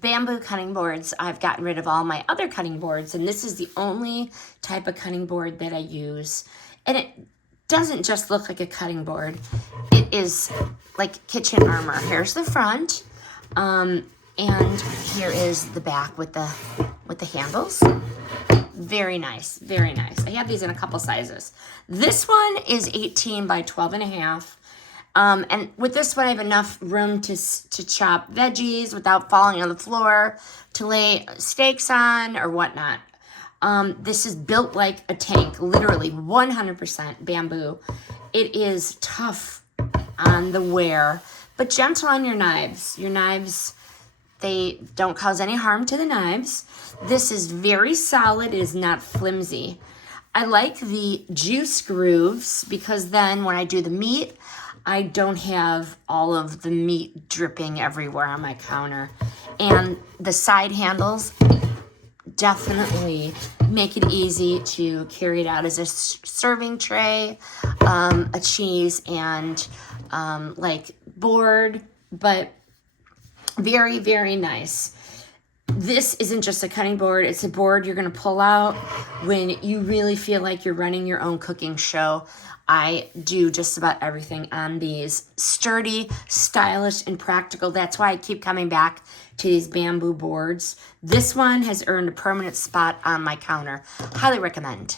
bamboo cutting boards, I've gotten rid of all my other cutting boards, and this is the only type of cutting board that I use. And it doesn't just look like a cutting board. It is like kitchen armor. Here's the front, and here is the back with the handles. Very nice, very nice. I have these in a couple sizes. This one is 18 by 12 and a half. And with this one, I have enough room to chop veggies without falling on the floor, to lay steaks on or whatnot. This is built like a tank, literally 100% bamboo. It is tough on the wear, but gentle on your knives. Your knives, they don't cause any harm to the knives. This is very solid. It is not flimsy. I like the juice grooves because then when I do the meat, I don't have all of the meat dripping everywhere on my counter. And the side handles definitely make it easy to carry it out as a serving tray, a cheese and like board, but very, very nice. This isn't just a cutting board, it's a board you're gonna pull out when you really feel like you're running your own cooking show. I do just about everything on these. Sturdy, stylish, and practical. That's why I keep coming back to these bamboo boards. This one has earned a permanent spot on my counter. Highly recommend.